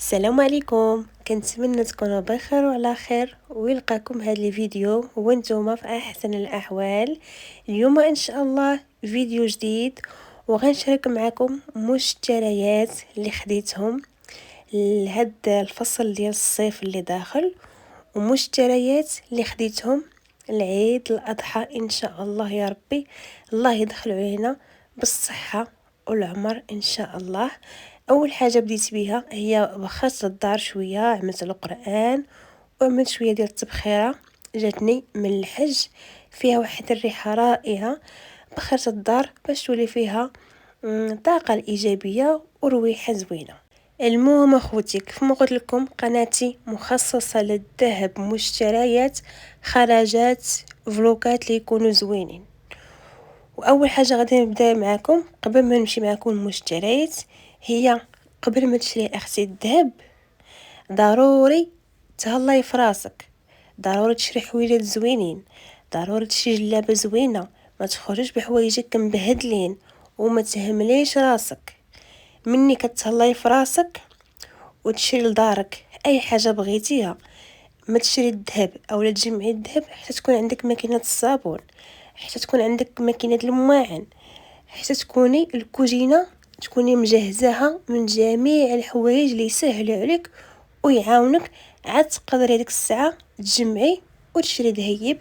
السلام عليكم، كنتمنى تكونوا بخير وعلى خير ويلقاكم هذا الفيديو وانتم في احسن الاحوال. اليوم ان شاء الله فيديو جديد وغنشارك معكم مشتريات اللي خديتهم لهاد الفصل ديال الصيف اللي داخل، ومشتريات اللي خديتهم العيد الاضحى ان شاء الله. يا ربي الله يدخل علينا بالصحه والعمر ان شاء الله. اول حاجه بديت بها هي بخرت الدار شويه، عملت القران وعملت شويه ديال التبخيره جاتني من الحج، فيها واحد الريحه رائعه. بخرت الدار باش تولي فيها الطاقه الايجابيه ورويحه زوينه. المهم اخوتي، كيف ما قلت لكم قناتي مخصصه للذهب، مشتريات، خراجات، فلوقات اللي يكونوا زوينين. واول حاجه غادي نبدا معكم قبل ما نمشي معكم المشتريات، هي قبل ما تشري اختي الذهب ضروري تهلاي في راسك، ضروري تشري حويجات زوينين، ضروري تشري جلابه زوينه، ما تخرجش بحوايجك مبهدلين وما تهمليش راسك. مني كتهلاي في راسك وتشري لدارك اي حاجه بغيتيها، ما تشري الذهب او تجمعي الذهب حتى تكون عندك ماكينه الصابون، حتى تكون عندك ماكينه المواعن، حتى تكوني الكوجينه تكوني مجهزاها من جميع الحوايج اللي يسهلوا عليك ويعاونك عاد تقدري هذيك الساعه تجمعي وتشري ذهيب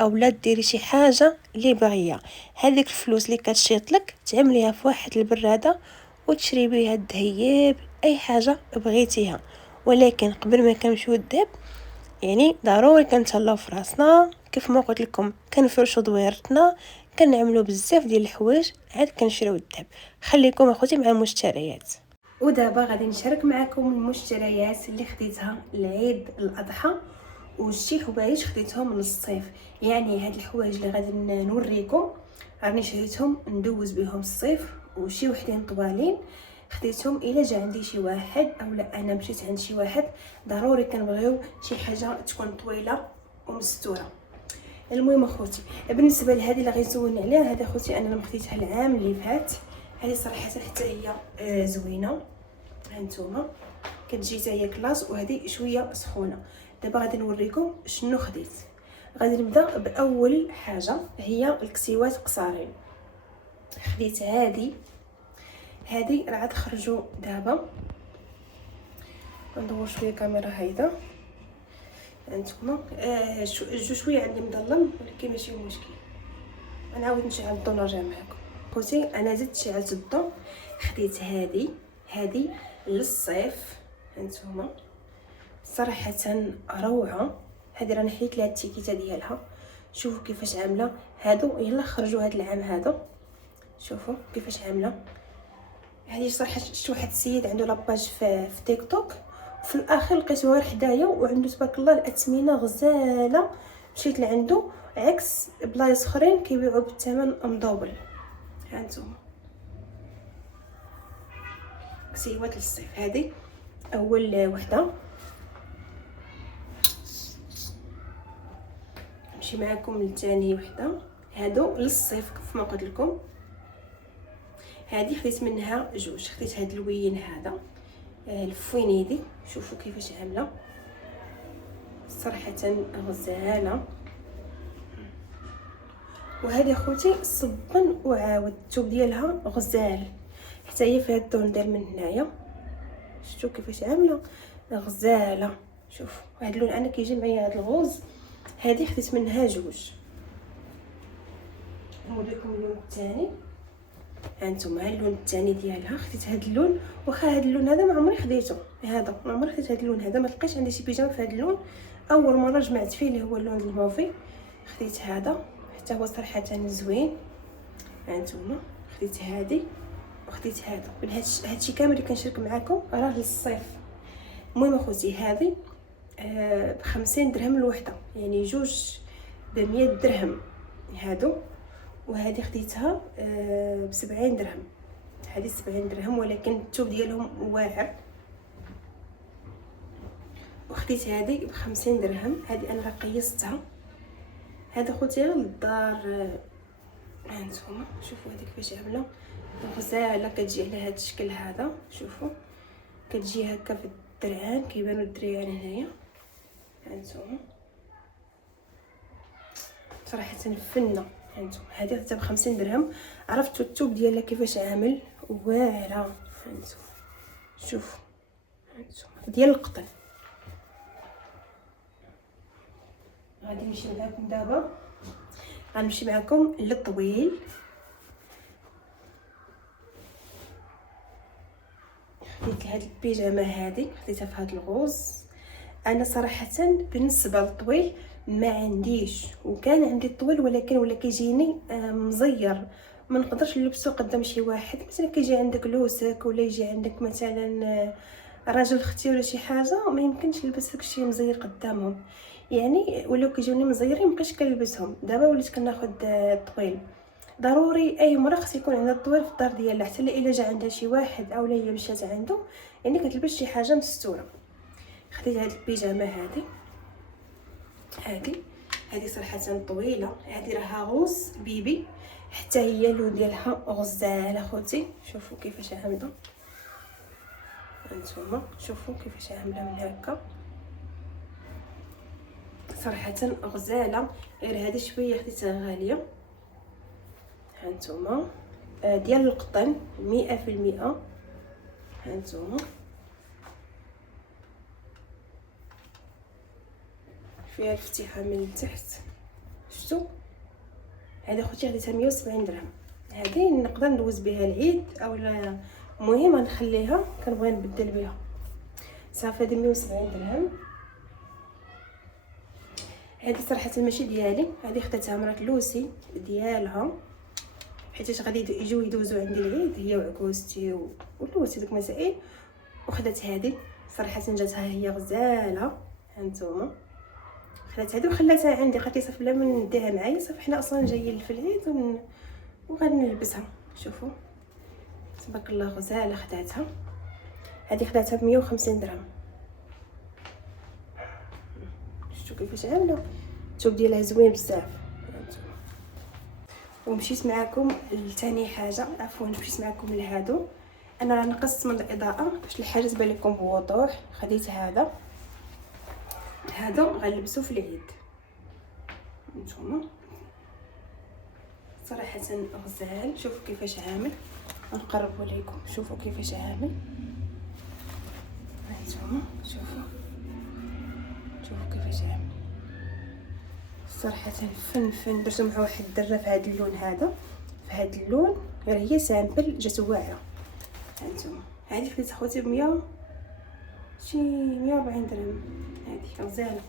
او لا ديري شي حاجه اللي باغيه. هذيك الفلوس اللي كتشيط لك تعمليها في واحد البراده وتشري بها الذهيب اي حاجه بغيتيها. ولكن قبل ما كنمشيو الذهب يعني ضروري كنتهلاو في راسنا، كيف ما قلت لكم كنفرشوا دويرتنا، كنعملوا بزاف ديال الحوايج عاد كنشريو الذهب. خليكم اخوتي مع المشتريات. ودابا غادي نشارك معكم المشتريات اللي خديتها لعيد الاضحى وشي حوايج خديتهم للصيف. يعني هاد الحوايج اللي غادي نوريكم راني شريتهم ندوز بهم الصيف، وشي وحدين طوالين خديتهم الا جا عندي شي واحد او لا انا مشيت عند شي واحد ضروري كنبغيو شي حاجه تكون طويله ومستوره. المهم اخوتي، بالنسبه لهذه اللي غيسولن عليها، هذا اخوتي انا لما خديتها العام اللي فات، هذه صراحه حتى هي زوينه. هانتوما كتجي حتى هي كلاس وهذه شويه سخونه. دابا غادي نوريكم شنو خديت. غادي نبدا باول حاجه هي الكسيوات قصارين. خديت هذه راه عاد خرجوا دابا. ندور شويه كاميرا هيدا هانتوما شويه عندي مظلم ولكن ماشي مشكل، غنعاود نشعل الضو ونرجع معكم. خوتي انا زدت شعلت الضو، خديت هذه للصيف. هانتوما صراحه روعه. هذه راه حيت لها التيكيته ديالها، شوفوا كيفاش عامله. هادو يلا خرجوا هذا العام، هادو شوفوا كيفاش عامله. هذه صراحه شفت واحد السيد عنده لاباج في تيك توك، وفي الاخر لقيته غير حدايا وعنده تبارك الله الاثمنه غزاله. مشيت لعنده عكس بلايص اخرين كيبيعوا بالثمن مدوبل. هانتوما كسيوات للصيف. هذه اول وحده. نمشي معكم لثاني وحده. هادو للصيف كيف ما قلت لكم. هذه خديت منها جوج، خديت هاد اللوين هذا الفوينيدي، شوفوا كيفاش عامله صراحه غزاله. وهذه اخوتي صبن وعاود الثوب ديالها غزال، حتى هي فيها الدون ديال من هنايا، شفتوا كيفاش عامله غزاله. شوفوا هذا اللون انا كيجي معايا هذا الغوز. هذه خديت منها جوج. نوريكم اللون الثاني. هانتوما اللون الثاني ديالها، خديت هذا اللون. واخا هذا اللون هذا ما عمري خديته، هذا ما عمري خديت هذا اللون هذا، ما لقيتش عندي شي بيجامه في هذا اللون. اول مره جمعت فيه اللي هو اللون الموفي، خديت هذا حتى هو صراحه زوين. هانتوما خديت هذه وخديت هذا. من هادشي كامل اللي كنشارك معكم راه للصيف. المهم اخوتي هذه ب50 درهم الوحده، يعني جوج ب100 درهم هادو. وهذه خديتها ب70 درهم. هذه 70 درهم ولكن الثوب ديالهم واعر. وخديت هذه ب50 درهم. هذه انا راه قيستها. هذا خوتي للدار. هانتوما شوفوا هذه كيفاش عامله غزاله، كتجي على هذا الشكل هذا. شوفوا كتجي هكا في الدرعان، كيبانوا الدريان هنايا هانتوما. صراحه فنه. هانتوما هذه حتى ب50 درهم. عرفتوا الثوب ديالها كيفاش عامل؟ واعره. هانتوما شوفوا، هانتوما ديال القطن. غادي نمشي معكم دابا، غنمشي معكم للطويل. خديت هاد البيجامه هذه، خديتها في هاد الغوز. انا صراحه بالنسبه للطويل ما عنديش، وكان عندي الطويل ولكن ولا كيجيني مزير، ما نقدرش نلبسو قدام شي واحد. مثلا كيجي عندك لوسك ولا يجي عندك مثلا راجل اختي ولا شي حاجه، ما يمكنش نلبس داك الشيء مزير قدامهم يعني، ولاو كيجوني مزيرين مابقيتش كنلبسهم. دابا وليت كناخذ الطويل. ضروري اي مرة خص يكون عندها الطويل في الدار ديالها، حتى الا جا عندها شي واحد اولا هي مشات عنده يعني كتلبس شي حاجه مستوره. خديت هاد البيجامه هذه صراحه طويله، هذه راها غوز بيبي، حتى هي اللون ديالها غزاله خوتي. شوفوا كيفاش عامله هانتوما، شوفوا كيفاش عامله من هكا، صراحه غزاله. غير هذه شويه خديتها غاليه هانتوما، ديال القطن 100%. هانتوما فيها الفتيحه من التحت، شفتوا؟ هذه خوتي خديتها 170 درهم. هذه نقدر ندوز بها العيد اولا، المهم غنخليها، كنبغي نبدل بها صافي. هذه 170 درهم. هذه صراحه ماشي ديالي، هذه خدتها مرات لوسي ديالها، حيت غادي يجيو يدوزو عندي العيد هي وعكوستي ولوسي ديك المسائل. وخدت هذه صراحه جاتها هي غزاله هانتوما. خدات هذه وخلاتها عندي، قالت لي صافي بلا ما نديها معايا، صافي حنا اصلا جايين في العيد وغادي نلبسها. شوفوا تبارك الله غزاله. خداتها هذه، خداتها ب 150 درهم. شفتوا كيفاش عامله؟ الثوب ديالها زوين بزاف. ومشيت معكم لثاني حاجه، عفوا مشيت معكم لهادو. انا راه نقصت من الاضاءه باش الحاجه تبان لكم بوضوح. خديت هذا غنلبسو في العيد نتوما، صراحه غزال. شوفوا كيفاش عامل، نقربوا لكم شوفوا كيفاش عامل هانتوما. شوفوا كيفاش عامل، صراحه فن. درتو مع واحد الدره في هذا اللون، في هذا اللون، غير هي سامبل جات واعره هانتوما. هذه خديت خوتي ب 100 شي 140 درهم. هذه غزاله.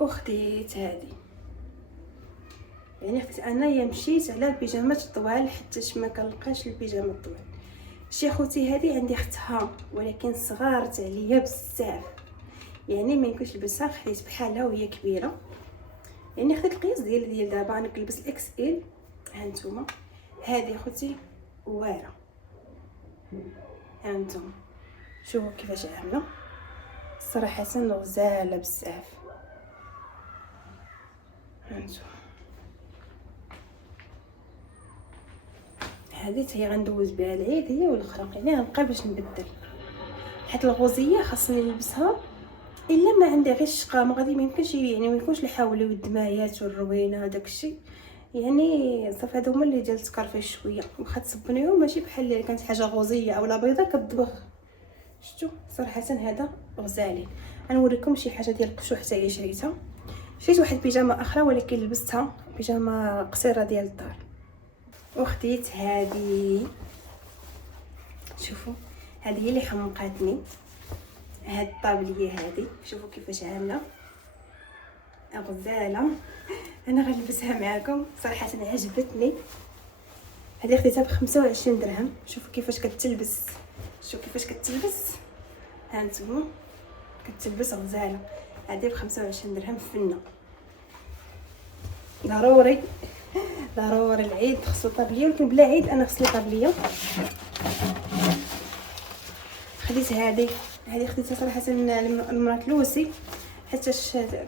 وخديت هذه، يعني خديت انا مشيت على البيجامات الطوال حتى ما كنلقاش البيجامه الطوال. شي خوتي هذه عندي اختها ولكن صغارت عليا بزاف، يعني ما يمكنش نلبسها. خديت بحالها وهي كبيره، يعني خديت القياس ديال دابا انا كنلبس الاكس ال. هانتوما هذه خوتي واعره، هانتوما شوفوا كيفاش عامله، صراحه غزاله بزاف. هانتوما هذه هي غندوز بها العيد هي والاخرى، يعني غنبقى باش نبدل. حيت الغوزيه خاصني نلبسها الا ما عندي غير الشقه، ما غادي ما يمكنش يعني ما يكونش الحاولي والدمايات والروينه داك الشيء، يعني صافي هادو هما اللي ديال التكرفيش شويه. واخا تصبنيهم ماشي بحال اللي كانت حاجه غوزيه اولا بيضه كتضبغ. شفتوا صراحه هذا غزالين. غنوريكم شي حاجه ديال القشو حتى هي شريتها. شريت واحد بيجامه اخرى ولكن لبستها بيجامه قصيره ديال الدار. وخديت هذه، شوفوا هذه هي اللي حمقاتني، هاد الطابليه هذه شوفوا كيفاش عامله غزاله. انا غنلبسها معكم صراحه عجبتني. هذه خديتها ب 25 درهم. شوفوا كيفاش كتلبس، شوفوا كيفاش كتلبس، هانتوما كتلبس غزاله. هذه ب 25 درهم فنه. ضروري العيد خصو طابليه، ولكن بلا عيد انا خصني طابليه. خديت هذه خديتها صراحه المرات لوسي حتى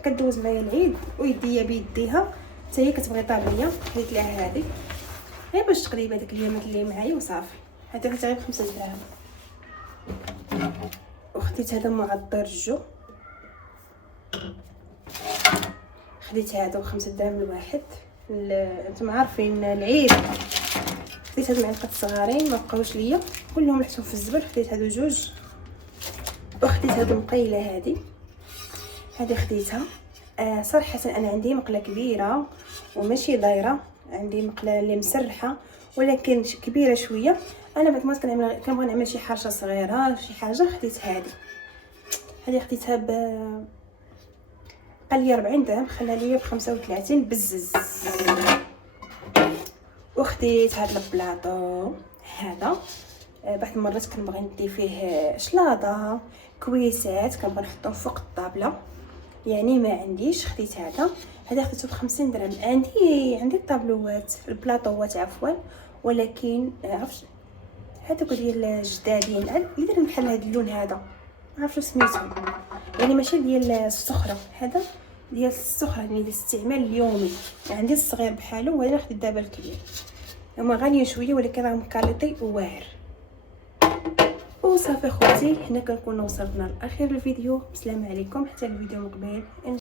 كدوز معايا العيد ويديا بيديها، حتى هي كتبغي طابليه. خديت لها هذه غير باش تقريبا داك اليامات اللي معايا وصافي. هذا غير 5 دراهم. وخديت هذا معطر الجو، خديت هذا 5 دراهم الواحد. انتم عارفين العيد. خديت هاد المعلقات صغارين ما بقاوش ليا، كلهم رحتهم في الزبل. خديت هادو 2. وخديت هاد المقيله هذه خديتها. صراحه انا عندي مقله كبيره وماشي دايره، عندي مقله اللي مسرحه ولكن كبيره شويه. انا بعد ما كنبغي نعمل شي حرشه صغيره شي حاجه. خديت هذه خديتها قال لي 40 درهم، خلى لي ب35 بزز. وخديت هذا البلاطو هذا. بعض المرات كنبغي ندي فيه شلاضه كويسات كنبغي نحطهم فوق الطابله، يعني ما عنديش. خديت هذا خديته ب50 درهم. عندي الطابلوات البلاطوات عفوا، ولكن عرفت هذوك ديال جدادين اللي دايرين بحال هذا اللون هذا، ما عرفتش سميتو، يعني ماشي ديال الصخره، هذا ديال الصخره يعني الاستعمال اليومي. عندي الصغير بحالو وانا خديت دابا الكبير. هما غاليين شويه ولكن راهم كاليتي واعر. وصافي خوتي، هنا كنكون وصلنا لاخر الفيديو. السلام عليكم حتى الفيديو مقبل.